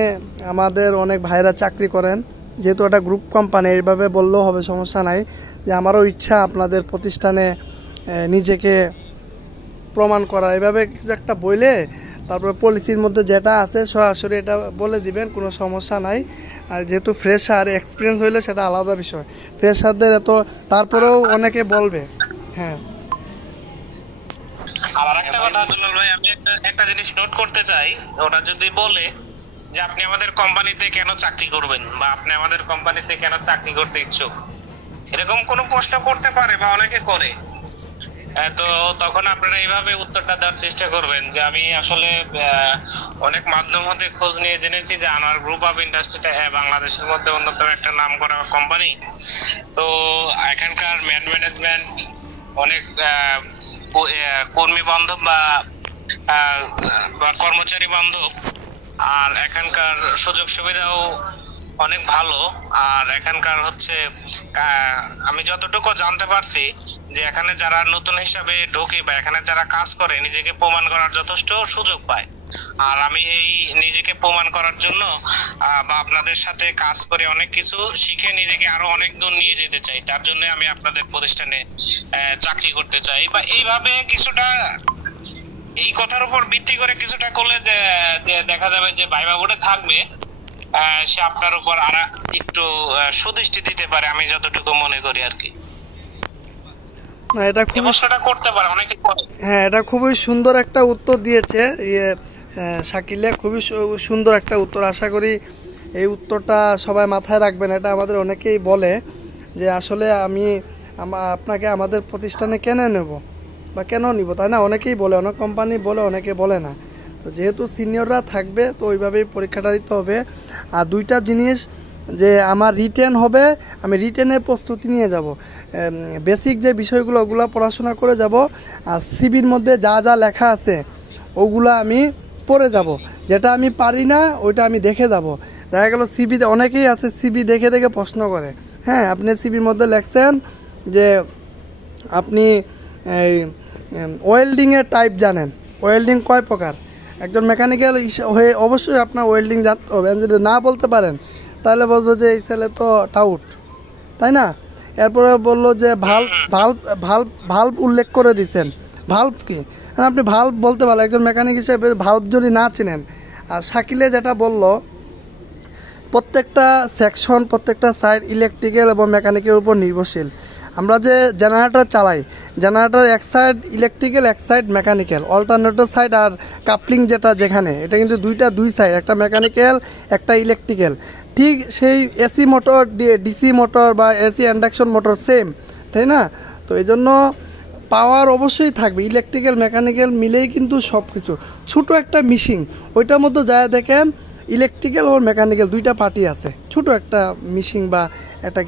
আমাদের অনেক ভাইরা চাকরি করেন, যেহেতু একটা গ্রুপ কোম্পানি, এইভাবে বললেও হবে, সমস্যা নাই। যে আমারও ইচ্ছা আপনাদের প্রতিষ্ঠানে নিজেকে প্রমাণ করা, এভাবে কিছু একটা বইলে তারপরে পলিসির মধ্যে যেটা আছে সরাসরি এটা বলে দিবেন, কোনো সমস্যা নাই। আর যেহেতু ফ্রেশার, এক্সপিরিয়েন্স হইলে সেটা আলাদা বিষয়, ফ্রেশারদের এত তারপরেও অনেকে বলবে। হ্যাঁ, আর একটা কথা দুলাল ভাই, আমি একটা জিনিস নোট করতে চাই, ওরা যদি বলে যে আপনি আমাদের কোম্পানিতে কেন চাকরি করবেন বা আপনি আমাদের কোম্পানিতে কেন চাকরি করতে ইচ্ছুক, এরকম কোনো প্রশ্ন করতে পারে বা অনেকে করে, তো তখন আপনারা এইভাবে উত্তরটা দেওয়ার চেষ্টা করবেন যে আমি আসলে অনেক মাধ্যম হতে খোঁজ নিয়ে জেনেছি যে আনোয়ার গ্রুপ অফ ইন্ডাস্ট্রিটা বাংলাদেশের মধ্যে অন্যতম একটা নাম করা কোম্পানি। তো এখানকার ম্যানেজমেন্ট অনেক কর্মী বান্ধব বা কর্মচারী বান্ধব, আর এখানকার সুযোগ সুবিধাও অনেক ভালো। আর এখানকার হচ্ছে আমি যতটুকু জানতে পারছি যে এখানে যারা নতুন হিসাবে ঢোকে বা এখানে যারা কাজ করে নিজেকে প্রমাণ করার যথেষ্ট সুযোগ পায়। আর আমি এই নিজেকে প্রমাণ করার জন্য বা আপনাদের সাথে কাজ করে অনেক কিছু শিখে নিজেকে আরো অনেক দূর নিয়ে যেতে চাই। তার জন্য আমি আপনাদের প্রতিষ্ঠানে চাকরি করতে চাই, বা এইভাবে কিছুটা এই কথার উপর ভিত্তি করে কিছুটা করলে দেখা যাবে যে ভাইবা বোর্ডে থাকবে, সে আপনার উপর আর একটু সুদৃষ্টি দিতে পারে, আমি যতটুকু মনে করি আর কি। না, এটা খুবই করতে পারে অনেকে। হ্যাঁ, এটা খুবই সুন্দর একটা উত্তর দিয়েছে শাকিলে, খুবই সুন্দর একটা উত্তর। আশা করি এই উত্তরটা সবাই মাথায় রাখবেন। এটা আমাদের অনেকেই বলে যে আসলে আপনাকে আমাদের প্রতিষ্ঠানে কেন নেব বা কেন নিব, তাই না? অনেকেই বলে, অনেক কোম্পানি বলে, অনেকে বলে না। তো যেহেতু সিনিয়ররা থাকবে তো ওইভাবেই পরীক্ষাটা দিতে হবে। আর দুইটা জিনিস, যে আমার রিটেন হবে, আমি রিটেনের প্রস্তুতি নিয়ে যাব, বেসিক যে বিষয়গুলো ওগুলো পড়াশোনা করে যাব, আর সিবির মধ্যে যা যা লেখা আছে ওগুলো আমি পড়ে যাব, যেটা আমি পারি না ওইটা আমি দেখে যাব। দেখা গেল সিবিতে অনেকেই আছে সিবি দেখে দেখে প্রশ্ন করে। হ্যাঁ, আপনি সিবির মধ্যে লেখছেন যে আপনি এই ওয়েল্ডিংয়ের টাইপ জানেন, ওয়েল্ডিং কয় প্রকার, একজন মেকানিক্যাল হয়ে অবশ্যই আপনার ওয়েল্ডিং জানতে হবে। যদি না বলতে পারেন তাহলে বলবো যে এই ছেলে তো টাউট, তাই না? এরপরে বললো যে ভাল্ব উল্লেখ করে দিচ্ছেন। ভাল্ব কি? আপনি ভাল্ব বলতে পারেন একজন মেকানিক হিসেবে, ভাল্ব যদি না চিনেন। আর শাকিলে যেটা বললো, প্রত্যেকটা সেকশন, প্রত্যেকটা সাইড ইলেকট্রিক্যাল এবং মেকানিকের উপর নির্ভরশীল। আমরা যে জেনারেটর চালাই, জেনারেটর এক সাইড ইলেকট্রিক্যাল, এক সাইড মেকানিক্যাল, অল্টারনেটর সাইড আর কাপলিং যেটা যেখানে, এটা কিন্তু দুই সাইড, একটা মেকানিক্যাল একটা ইলেকট্রিক্যাল। ঠিক সেই এসি মোটর, ডিসি মোটর বা এসি ইন্ডাকশন মোটর সেম, তাই না? তো এই জন্য পাওয়ার অবশ্যই থাকবে, ইলেকট্রিক্যাল মেকানিক্যাল মিলেই কিন্তু সব কিছু। ছোটো একটা মিশিং, ওইটার মধ্যে যায় দেখেন ইলেকট্রিক্যাল ও মেকানিক্যাল দুইটা পার্টি আছে, ছোট একটা মিশিং বা একটা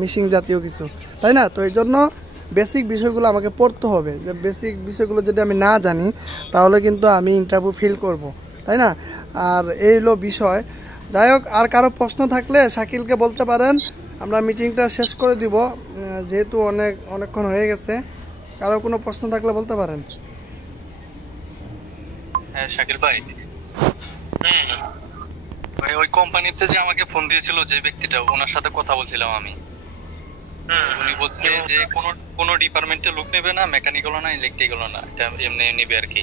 মিশিং জাতীয় কিছু, তাই না? তো এই জন্য বেসিক বিষয়গুলো আমাকে পড়তে হবে। যে বেসিক বিষয়গুলো যদি আমি না জানি তাহলে কিন্তু আমি ইন্টারভিউ ফেল করব, তাই না? আর এই হলো বিষয়। যাই হোক, আর কারো প্রশ্ন থাকলে শাকিলকে বলতে পারেন, আমরা মিটিংটা শেষ করে দিব, যেহেতু অনেকক্ষণ হয়ে গেছে। কারো কোনো প্রশ্ন থাকলে বলতে পারেন। হ্যাঁ শাকিল ভাই, ওই কোম্পানিতে যে আমাকে ফোন দিয়েছিল যে ব্যক্তিটা, ওনার সাথে কথা বলছিলাম আমি। উনি বলছে যে কোনো ডিপার্টমেন্টে লোক নেবে না, মেকানিক্যালও না, ইলেকট্রিক্যালও না, এটা এমনি নেবে আর কি।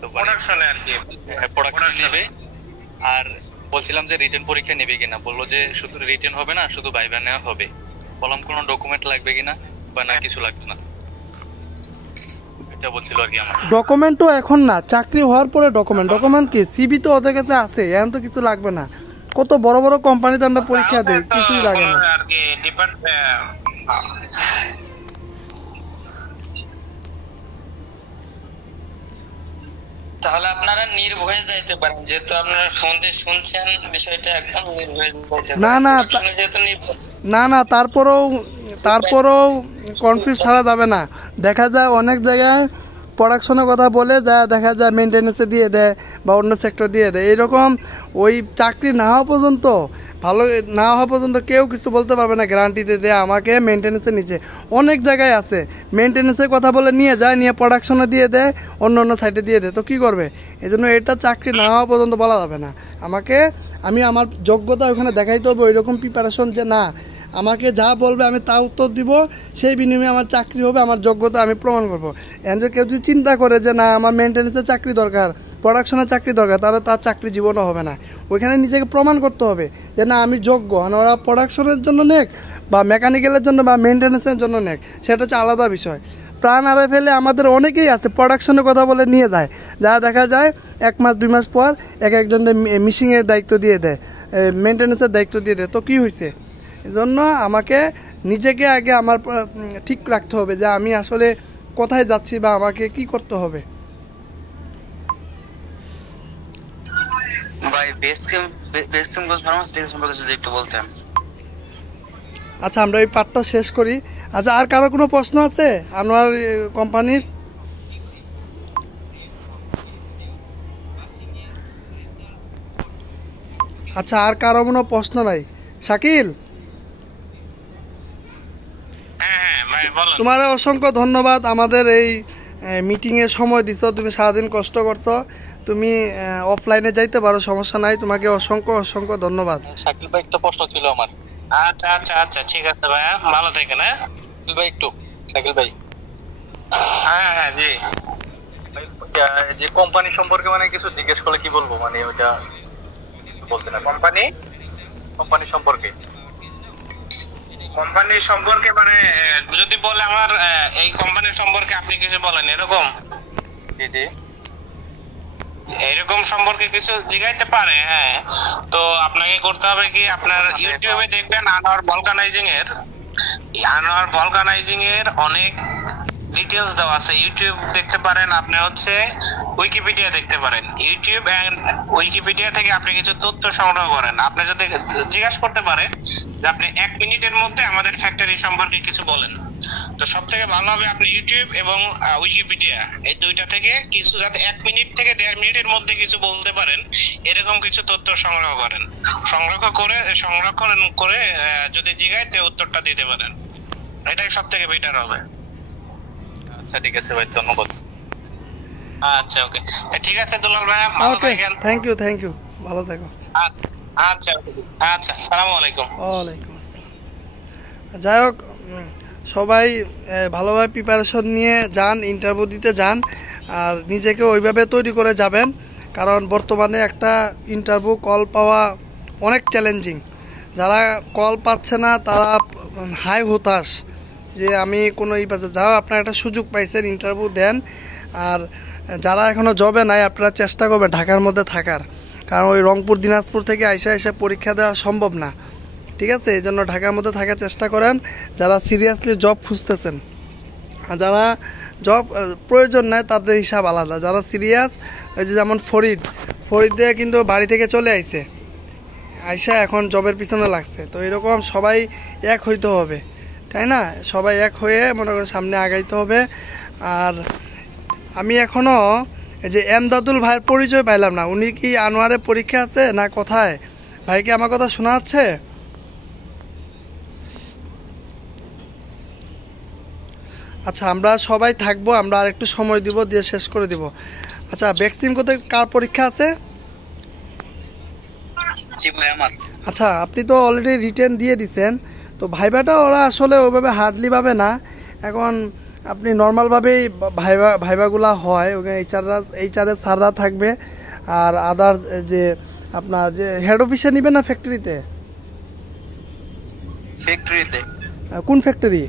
তো প্রোডাকশনে আর কি, প্রোডাকশন নেবে। আর বলছিলাম যে রিটেন পরীক্ষা নেবে কিনা, বললো যে শুধু রিটেন হবে না, শুধু ভাইভা নেওয়া হবে। বললাম কোনো ডকুমেন্ট লাগবে কিনা, বা না কিছু লাগবে না, এটা বলছিল আর কি। আমার ডকুমেন্টও এখন না, চাকরি হওয়ার পরে ডকুমেন্ট কি? সিবি তো ওদের কাছে আছে, এখন তো কিছু লাগবে না। কত বড় বড় কোম্পানিতে আমরা পরীক্ষা দিই, কিছুই লাগে না আর কি। তাহলে আপনারা নির্ভয়ে যাইতে পারেন, যেহেতু আপনারা ফোন দিয়ে শুনছেন বিষয়টা, একদম নির্ভয়ে যাইতে পারেন। না, তারপরেও কনফিউজ ছাড়া যাবে না। দেখা যায় অনেক জায়গায় প্রোডাকশনের কথা বলে দেখা যায় মেনটেন্যান্সে দিয়ে দেয় বা অন্য সেক্টর দিয়ে দেয়। এইরকম ওই চাকরি না হওয়া পর্যন্ত, ভালো না হওয়া পর্যন্ত কেউ কিছু বলতে পারবে না, গ্যারান্টিতে দেয় আমাকে মেনটেন্যান্সে নিচে। অনেক জায়গায় আছে মেনটেন্যান্সের কথা বলে নিয়ে যায়, নিয়ে প্রোডাকশনে দিয়ে দেয়, অন্য সাইডে দিয়ে দেয়। তো কী করবে? এই জন্য এটা চাকরি না হওয়া পর্যন্ত বলা যাবে না। আমি আমার যোগ্যতা ওখানে দেখাইতে হবে, ওইরকম প্রিপারেশন যে না, আমাকে যা বলবে আমি তা উত্তর দিব, সেই বিনিময়ে আমার চাকরি হবে, আমার যোগ্যতা আমি প্রমাণ করবো। এখন কেউ যদি চিন্তা করে যে না আমার মেনটেন্যান্সের চাকরি দরকার, প্রোডাকশনের চাকরি দরকার, তাহলে তার চাকরি জীবনও হবে না। ওইখানে নিজেকে প্রমাণ করতে হবে যে না আমি যোগ্য। ওরা প্রোডাকশনের জন্য নেক বা মেকানিক্যালের জন্য বা মেনটেন্যান্সের জন্য নেক, সেটা হচ্ছে আলাদা বিষয়। প্রাণ হারায় ফেলে আমাদের অনেকেই আছে, প্রোডাকশনের কথা বলে নিয়ে যায়, যা দেখা যায় 1 মাস 2 মাস পর একজনের মিশিংয়ের দায়িত্ব দিয়ে দেয়, মেনটেন্যান্সের দায়িত্ব দিয়ে দেয়। তো কী হয়েছে? এজন্য আমাকে নিজেকে আগে আমার ঠিক রাখতে হবে যে আমি আসলে কোথায় যাচ্ছি বা আমাকে কি করতে হবে। ভাই বেস ক্যাম্প ফার্মাসিউটিক্যাল সম্পর্কে যদি একটু বলতেন। আচ্ছা, আমরা এই পার্টটা শেষ করি। আচ্ছা, আর কারো কোনো প্রশ্ন আছে আনোয়ার কোম্পানির? আচ্ছা, আর কারো কোনো প্রশ্ন নাই? শাকিল, তোমার অসংখ্য ধন্যবাদ। আমাদের এই মিটিংয়ে সময় দিছো, তুমি সারাদিন কষ্ট করছো। তুমি অফলাইনে যাইতে পারো, সমস্যা নাই। তোমাকে অসংখ্য অসংখ্য ধন্যবাদ। শাকিল ভাই একটা প্রশ্ন ছিল আমার। আচ্ছা আচ্ছা আচ্ছা ঠিক আছে ভাইয়া, ভালো থাকেন। হ্যাঁ শাকিল ভাই একটু, শাকিল ভাই হ্যাঁ হ্যাঁ জি। যে কোম্পানি সম্পর্কে মানে কিছু জিজ্ঞেস করলে কি বলবো, মানে ওইটা বলতে না। কোম্পানি সম্পর্কে মানে যদি বলে আমার এই কোম্পানির সম্পর্কে আপনি কিছু বলেন এরকম, জি জি এরকম সম্পর্কে কিছু জিজ্ঞাসা পারে। হ্যাঁ, তো আপনাকে করতে হবে কি, আপনার ইউটিউবে দেখবেন আনোয়ার ভলকানাইজিং এর অনেক ডিটেইলস দেওয়া আছে। ইউটিউব দেখতে পারেন, আপনি হচ্ছে উইকিপিডিয়া দেখতে পারেন। ইউটিউব এন্ড উইকিপিডিয়া থেকে আপনি কিছু তথ্য সংগ্রহ করেন। আপনি যদি জিজ্ঞাসা করতে পারেন যে আপনি 1 মিনিটের মধ্যে আমাদের ফ্যাক্টরি সম্পর্কে কিছু বলেন, তো সব থেকে ভালো হবে আপনি ইউটিউব এবং উইকিপিডিয়া এই দুইটা থেকে কিছু, যাতে 1 মিনিট থেকে 1.5 মিনিটের মধ্যে কিছু বলতে পারেন এরকম কিছু তথ্য সংরক্ষণ করে যদি জিজ্ঞাসা তে উত্তরটা দিতে পারেন, এটাই সব থেকে বেটার হবে। আচ্ছা ঠিক আছে ভাই, ধন্যবাদ। আচ্ছা ওকে, ঠিক আছে দুলাল ভাই, ভালো ওকে, থাকেন। থ্যাংক ইউ, ভালো থাকো। আচ্ছা আচ্ছা, আসসালামু আলাইকুম। ওয়ালাইকুম আসসালাম। যাই হোক, সবাই ভালোভাবে প্রিপারেশন নিয়ে যান, ইন্টারভিউ দিতে যান, আর নিজেকে ওইভাবে তৈরি করে যাবেন। কারণ বর্তমানে একটা ইন্টারভিউ কল পাওয়া অনেক চ্যালেঞ্জিং। যারা কল পাচ্ছে না তারা হাই হতাশ যে আমি কোনো পাচ্ছে। যাও, আপনারা একটা সুযোগ পাইছেন, ইন্টারভিউ দেন। আর যারা এখনও জবে নাই, আপনারা চেষ্টা করবেন ঢাকার মধ্যে থাকার, কারণ ওই রংপুর দিনাজপুর থেকে আইসা পরীক্ষা দেওয়া সম্ভব না। ঠিক আছে, এই জন্য ঢাকার মধ্যে থাকার চেষ্টা করেন যারা সিরিয়াসলি জব খুঁজতেছেন। আর যারা জব প্রয়োজন নেয় তাদের হিসাব আলাদা। যারা সিরিয়াস, ওই যে যেমন ফরিদে কিন্তু বাড়ি থেকে চলে আইসা এখন জবের পিছনে লাগছে। তো এরকম সবাই এক হইতে হবে, তাই না? সবাই এক হয়ে মনে করেন সামনে আগাইতে হবে। আর আমি এখনও এই যে এমদাদুল ভাইয়ের পরিচয় পাইলাম না। উনি কি আনোয়ারের পরীক্ষা আছে না কোথায়? ভাইকে আমার কথা শোনা যাচ্ছে? আচ্ছা, আমরা সবাই থাকবো, আমরা আর একটু সময় দিব, দিয়ে শেষ করে দিব। আচ্ছা, ভ্যাকসিন কোথায়, কার পরীক্ষা আছে? জি ভাই আমার। আচ্ছা, আপনি তো অলরেডি রিটেন দিয়ে দিচ্ছেন, তো ভাইবাটা ওরা আসলে ওইভাবে হার্ডলি ভাবে না। এখন আপনি নর্মালভাবেই ভাইবাগুলা হয়, ওখানে এইচআরের স্যাররা থাকবে, আর আদার্স যে আপনার যে হেড অফিসে নেবেন না ফ্যাক্টরিতে? কোন ফ্যাক্টরি?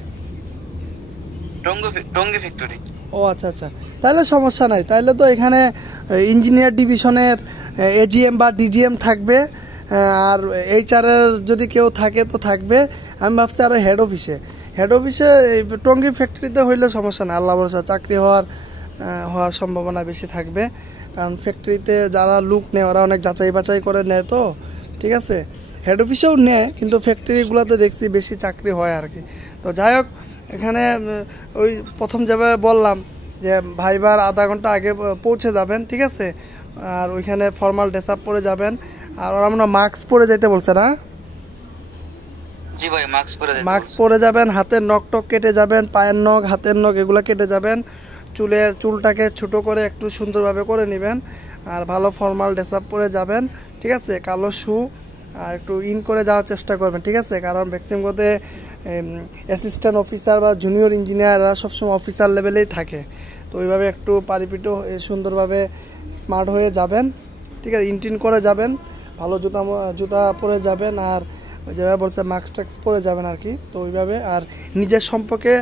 টঙ্গী ফ্যাক্টরি। ও আচ্ছা আচ্ছা, তাহলে সমস্যা নাই। তাহলে তো এখানে ইঞ্জিনিয়ার ডিভিশনের এজিএম বা ডিজিএম থাকবে, আর এইচআরের যদি কেউ থাকে তো থাকবে। আমি ভাবছি আরও হেড অফিসে টঙ্গী ফ্যাক্টরিতে হইলে সমস্যা নাই, আল্লাহ ভরসা চাকরি হওয়ার সম্ভাবনা বেশি থাকবে। কারণ ফ্যাক্টরিতে যারা লোক নেয় ওরা অনেক যাচাই বাছাই করে নেয়, তো ঠিক আছে। হেড অফিসেও নেয়, কিন্তু ফ্যাক্টরিগুলোতে দেখছি বেশি চাকরি হয় আর কি। তো যাই হোক, এখানে ওই প্রথম যেভাবে বললাম যে ভাইবার আধা ঘন্টা আগে পৌঁছে যাবেন, ঠিক আছে। আর ওইখানে ফর্মাল ড্রেস আপ পরে যাবেন, আর ওরা মনে মাস্ক পরে যেতে বলছে না? জি ভাই, মাস্ক পরে যাবেন, হাতের নখ টক কেটে যাবেন, পায়ের নখ, হাতের নখ এগুলো কেটে যাবেন। চুলটাকে ছোট করে একটু সুন্দরভাবে করে নেবেন, আর ভালো ফর্মাল ড্রেস আপ পরে যাবেন, ঠিক আছে। কালো শু আর একটু ইন করে যাওয়ার চেষ্টা করবেন, ঠিক আছে। কারণ ভ্যাকসিনগোতে অ্যাসিস্ট্যান্ট অফিসার বা জুনিয়র ইঞ্জিনিয়াররা সবসময় অফিসার লেভেলেই থাকে। তো ওইভাবে একটু পারিপিটো সুন্দরভাবে স্মার্ট হয়ে যাবেন, ঠিক আছে। ইনটিন করে যাবেন, ভালো জুতা পরে যাবেন, আর যেভাবে বলছে মাস্ক টাস্ক পরে যাবেন আর কি। তো ওইভাবে, আর নিজের সম্পর্কে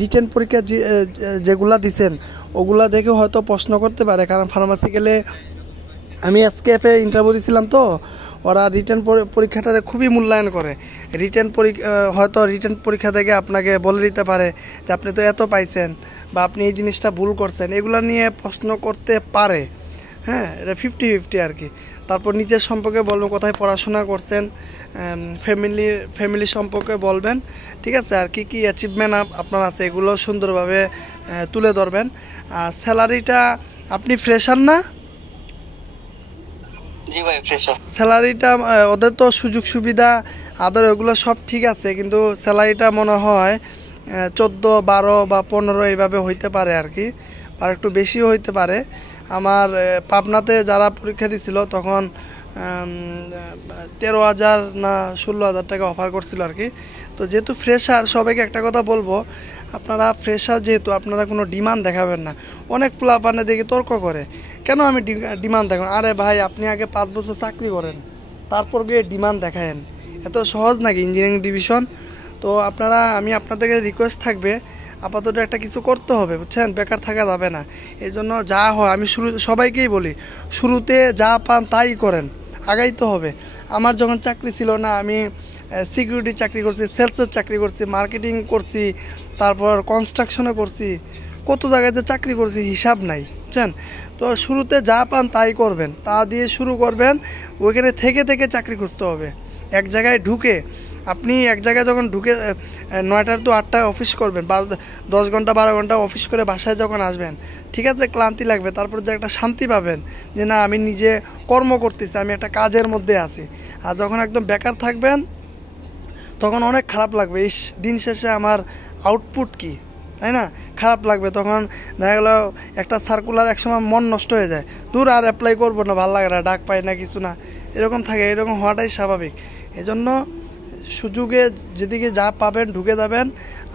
রিটেন পরীক্ষা যেগুলা দিচ্ছেন ওগুলা দেখে হয়তো প্রশ্ন করতে পারে। কারণ ফার্মাসি গেলে আমি এসকেএফে ইন্টারভিউ দিয়েছিলাম, তো ওরা রিটেন পরীক্ষাটারে খুবই মূল্যায়ন করে। হয়তো রিটেন পরীক্ষা থেকে আপনাকে বলে দিতে পারে যে আপনি তো এত পাইছেন, বা আপনি এই জিনিসটা ভুল করছেন, এগুলো নিয়ে প্রশ্ন করতে পারে। হ্যাঁ, এটা 50-50 আর কি। তারপর নিজের সম্পর্কে বলবেন, কোথায় পড়াশোনা করছেন, ফ্যামিলি সম্পর্কে বলবেন, ঠিক আছে। আর কি কি অ্যাচিভমেন্ট আপনার আছে এগুলো সুন্দরভাবে তুলে ধরবেন। আর স্যালারিটা, আপনি ফ্রেশার না? জি ভাই, ফ্রেশার। স্যালারিটা ওদের তো সুযোগ সুবিধা আদর ওগুলো সব ঠিক আছে, কিন্তু স্যালারিটা মনে হয় 14, 12 বা 15 এইভাবে হইতে পারে আর কি, আর একটু বেশিও হইতে পারে। আমার পাবনাতে যারা পরীক্ষা দিছিল তখন 13,000 না 16,000 টাকা অফার করছিল আর কি। তো যেহেতু ফ্রেশার, সবাইকে একটা কথা বলবো, আপনারা ফ্রেশার যেহেতু আপনারা কোনো ডিমান্ড দেখাবেন না। অনেক পোলাপানে দেখে তর্ক করে, কেন আমি ডিমান্ড দেখাবো? আরে ভাই, আপনি আগে 5 বছর চাকরি করেন, তারপর গিয়ে ডিমান্ড দেখায়েন। এত সহজ নাকি ইঞ্জিনিয়ারিং ডিভিশন? তো আমি আপনাদেরকে রিকোয়েস্ট থাকবে, আপাতত একটা কিছু করতে হবে, বুঝছেন? বেকার থাকা যাবে না। এই জন্য যা হয়, আমি সবাইকেই বলি, শুরুতে যা পান তাই করেন, আগাইতে হবে। আমার যখন চাকরি ছিল না, আমি সিকিউরিটি চাকরি করছি, সেলসের চাকরি করছি, মার্কেটিং করছি, তারপর কনস্ট্রাকশনে করছি, কত জায়গাতে চাকরি করছি হিসাব নাই, বুঝছেন? তো শুরুতে যা পান তাই করবেন, তা দিয়ে শুরু করবেন। ওইখানে থেকে থেকে চাকরি করতে হবে। এক জায়গায় ঢুকে আপনি এক জায়গায় যখন ঢুকে 9টার তো 8টায় অফিস করবেন, 10 ঘন্টা 12 ঘন্টা অফিস করে বাসায় যখন আসবেন, ঠিক আছে, ক্লান্তি লাগবে, তারপর যে একটা শান্তি পাবেন যে না, আমি নিজে কর্ম করতেছি, আমি একটা কাজের মধ্যে আছি। আর যখন একদম বেকার থাকবেন তখন অনেক খারাপ লাগবে, এই দিন শেষে আমার আউটপুট কি, তাই না? খারাপ লাগবে। তখন দেখা গেল একটা সার্কুলার একসময় মন নষ্ট হয়ে যায়, দূর আর অ্যাপ্লাই করবো না, ভালো লাগে না, ডাক পাই না, কিছু না, এরকম থাকে। এরকম হওয়াটাই স্বাভাবিক। এজন্য সুযোগে যেদিকে যা পাবেন ঢুকে যাবেন।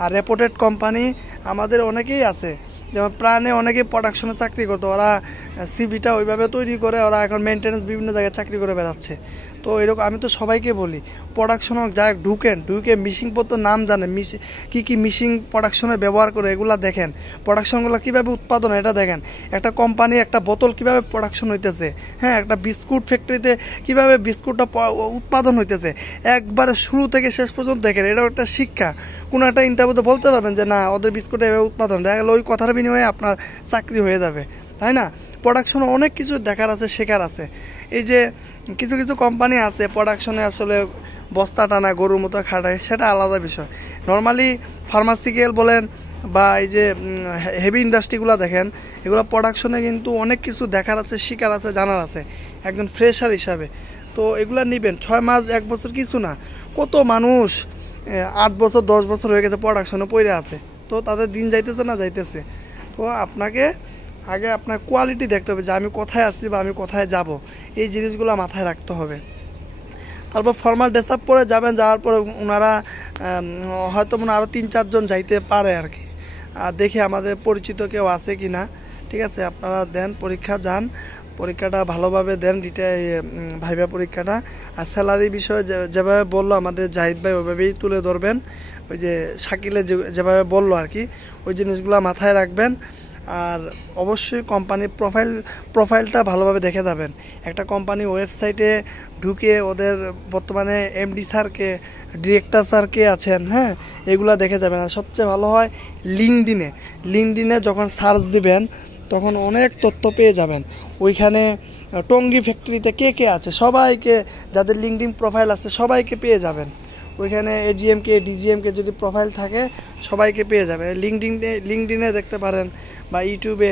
আর রেপুটেড কোম্পানি আমাদের অনেকেই আছে, যেমন প্রাণে অনেকেই প্রোডাকশনে চাকরি করতো, ওরা সিভিটা ওইভাবে তৈরি করে ওরা এখন মেনটেন্যান্স বিভিন্ন জায়গায় চাকরি করে বেড়াচ্ছে। তো এরকম আমি তো সবাইকে বলি, প্রোডাকশন যা ঢুকে মিশিংপত্র নাম জানে, কী মিশিং প্রোডাকশনে ব্যবহার করে এগুলো দেখেন, প্রোডাকশনগুলো কীভাবে উৎপাদন এটা দেখেন। একটা কোম্পানি একটা বোতল কীভাবে প্রোডাকশন হইতেছে, হ্যাঁ, একটা বিস্কুট ফ্যাক্টরিতে কীভাবে বিস্কুটটা উৎপাদন হইতেছে, একবারে শুরু থেকে শেষ পর্যন্ত দেখেন। এটাও একটা শিক্ষা। কোনো একটা ইন্টারভিউতে বলতে পারবেন যে না, ওদের বিস্কুটে এভাবে উৎপাদন, দেখা গেলো ওই কথার বিনিময়ে আপনার চাকরি হয়ে যাবে, তাই না? প্রোডাকশনে অনেক কিছু দেখার আছে, শেখার আছে। এই যে কিছু কিছু কোম্পানি আছে প্রোডাকশনে আসলে বস্তা টানা, গরুর মতো খাটায়, সেটা আলাদা বিষয়। নর্মালি ফার্মাসিক্যাল বলেন বা এই যে হেভি ইন্ডাস্ট্রিগুলো দেখেন, এগুলো প্রোডাকশনে কিন্তু অনেক কিছু দেখার আছে, শিকার আছে, জানার আছে একজন ফ্রেশার হিসাবে। তো এগুলো নেবেন। 6 মাস 1 বছর কিছু না, কত মানুষ 8 বছর 10 বছর হয়ে গেছে প্রোডাকশনে পড়ে আছে, তো তাদের দিন যাইতেছে না যাইতেছে। তো আপনাকে আগে আপনার কোয়ালিটি দেখতে হবে যে আমি কোথায় আছি বা আমি কোথায় যাব, এই জিনিসগুলো মাথায় রাখতে হবে। তারপর ফর্মাল ড্রেস আপ পরে যাবেন, যাওয়ার পরে ওনারা হয়তো আরও 3-4 জন যাইতে পারে আর কি। আর দেখি আমাদের পরিচিত কেউ আছে কি না, ঠিক আছে? আপনারা দেন, পরীক্ষা যান, পরীক্ষাটা ভালোভাবে দেন, ভাইবা পরীক্ষাটা। আর স্যালারি বিষয়ে যেভাবে বললো আমাদের জাহিদ ভাই, ওইভাবেই তুলে ধরবেন। ওই যে শাকিলে যেভাবে বললো আর কি, ওই জিনিসগুলো মাথায় রাখবেন। আর অবশ্যই কোম্পানির প্রোফাইলটা ভালোভাবে দেখে যাবেন। একটা কোম্পানি ওয়েবসাইটে ঢুকে ওদের বর্তমানে এমডি স্যারকে, ডিরেক্টর স্যার কে আছেন, হ্যাঁ, এগুলো দেখে যাবেন। আর সবচেয়ে ভালো হয় লিঙ্কডিনে যখন সার্চ দিবেন তখন অনেক তথ্য পেয়ে যাবেন। ওইখানে টঙ্গী ফ্যাক্টরিতে কে আছে সবাইকে, যাদের লিঙ্কডিন প্রোফাইল আছে সবাইকে পেয়ে যাবেন। ওইখানে এজিএমকে ডিজিএমকে যদি প্রোফাইল থাকে সবাইকে পেয়ে যাবেন। লিঙ্কডিনে দেখতে পারেন বা ইউটিউবে,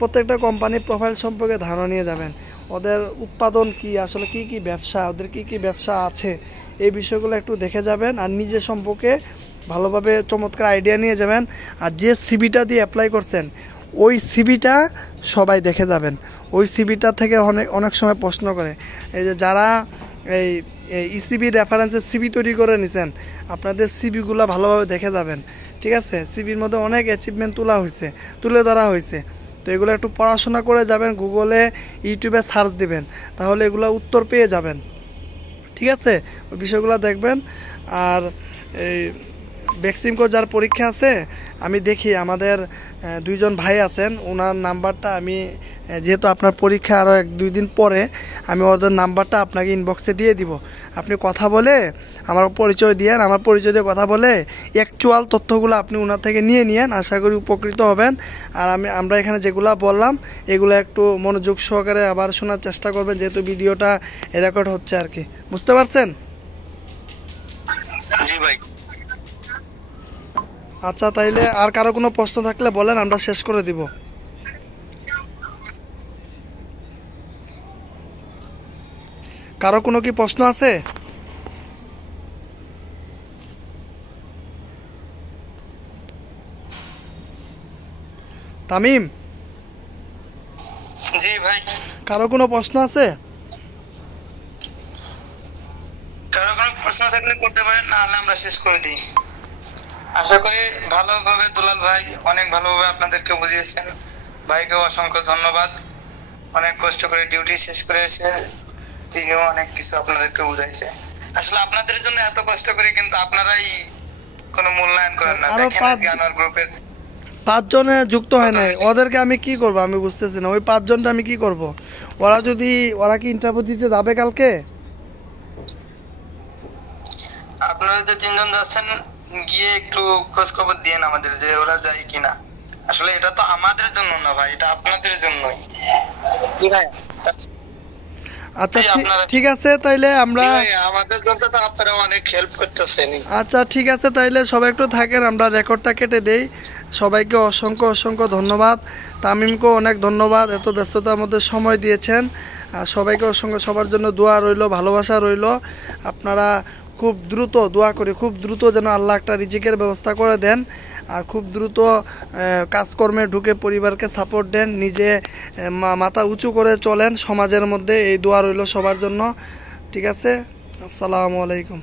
প্রত্যেকটা কোম্পানির প্রোফাইল সম্পর্কে ধারণা নিয়ে যাবেন। ওদের উৎপাদন কি, আসলে কি ব্যবসা, ওদের কি ব্যবসা আছে, এই বিষয়গুলো একটু দেখে যাবেন। আর নিজের সম্পর্কে ভালোভাবে চমৎকার আইডিয়া নিয়ে যাবেন। আর যে সিভিটা দিয়ে অ্যাপ্লাই করছেন ওই সিভিটা সবাই দেখে যাবেন। ওই সিভিটা থেকে অনেক সময় প্রশ্ন করে, এই যে যারা এই ইসিবি রেফারেন্সের সিভি তৈরি করে নিছেন, আপনাদের সিভিগুলো ভালোভাবে দেখে যাবেন, ঠিক আছে? সিভির মধ্যে অনেক অ্যাচিভমেন্ট তুলে ধরা হয়েছে। তো এগুলো একটু পড়াশোনা করে যাবেন, গুগলে ইউটিউবে সার্চ দিবেন, তাহলে এগুলো উত্তর পেয়ে যাবেন, ঠিক আছে? ওই বিষয়গুলো দেখবেন। আর এই ভ্যাকসিনকো যার পরীক্ষা আছে, আমি দেখি আমাদের 2 জন ভাই আছেন, ওনার নাম্বারটা আমি, যেহেতু আপনার পরীক্ষা আরও 1-2 দিন পরে, আমি ওদের নাম্বারটা আপনাকে ইনবক্সে দিয়ে দিব। আপনি কথা বলে আমার পরিচয় দিয়েন, আমার পরিচয় দিয়ে কথা বলে অ্যাকচুয়াল তথ্যগুলো আপনি ওনার থেকে নিয়েন, আশা করি উপকৃত হবেন। আর আমরা এখানে যেগুলো বললাম এগুলো একটু মনোযোগ সহকারে আবার শোনার চেষ্টা করবেন, যেহেতু ভিডিওটা রেকর্ড হচ্ছে আর কি, বুঝতে পারছেন? জি ভাই। আচ্ছা, তাইলে আর কারো কোনো প্রশ্ন থাকলে বলেন, আমরা শেষ করে দিব। কারো কোনো কি প্রশ্ন আছে? তামিম? জি ভাই, কারো কোনো প্রশ্ন আছে? কারো কোনো প্রশ্ন থাকলে করতে পারেন, না হলে আমরা শেষ করে দিই। আশা করি ভালোভাবে দুলাল ভাই অনেক ভালোভাবে আপনাদেরকে বুঝিয়েছেন। ভাইকে অসংখ্য ধন্যবাদ। অনেক কষ্ট করে ডিউটি শেষ করে এসে তিনিও অনেক কিছু আপনাদেরকে বুঝাইছে। আসলে আপনাদের জন্য এত কষ্ট করে, কিন্তু আপনারাই কোনো মূল্যায়ন করেন না। আরো দেখেন আজকে আনোয়ার গ্রুপের 5 জনে যুক্ত হয় নাই, ওদেরকে আমি কি করব আমি বুঝতেছি না। ওই 5 জনটা আমি কি করব? ওরা কি ইন্টারভিউ দিতে যাবে কালকে? আপনারা যে 3 জন যাচ্ছেন, গিয়ে একটু খোঁজ খবর দিয়েন আমাদের যে ওরা যায় কিনা। আসলে এটা তো আমাদের জন্য না ভাই, এটা আপনাদের জন্যই। আচ্ছা ঠিক আছে, তাইলে আমরা আমাদের জন্য তো আপনারা অনেক হেল্প করতেছেন। আচ্ছা ঠিক আছে, তাইলে সবাই একটু থাকেন, আমরা রেকর্ডটা কেটে দেই। সবাইকে অসংখ্য ধন্যবাদ। তামিমকে অনেক ধন্যবাদ, এত ব্যস্ততার মধ্যে সময় দিয়েছেন। আর সবাইকে অসংখ্য, সবার জন্য দোয়া রইল, ভালোবাসা রইল। আপনারা খুব দ্রুত দোয়া করি, খুব দ্রুত যেন আল্লাহ একটা রিজিকের ব্যবস্থা করে দেন। আর খুব দ্রুত কাজকর্মে ঢুকে পরিবারকে সাপোর্ট দেন, নিজে মাথা উঁচু করে চলেন সমাজের মধ্যে। এই দোয়া রইল সবার জন্য। ঠিক আছে, আসসালামু আলাইকুম।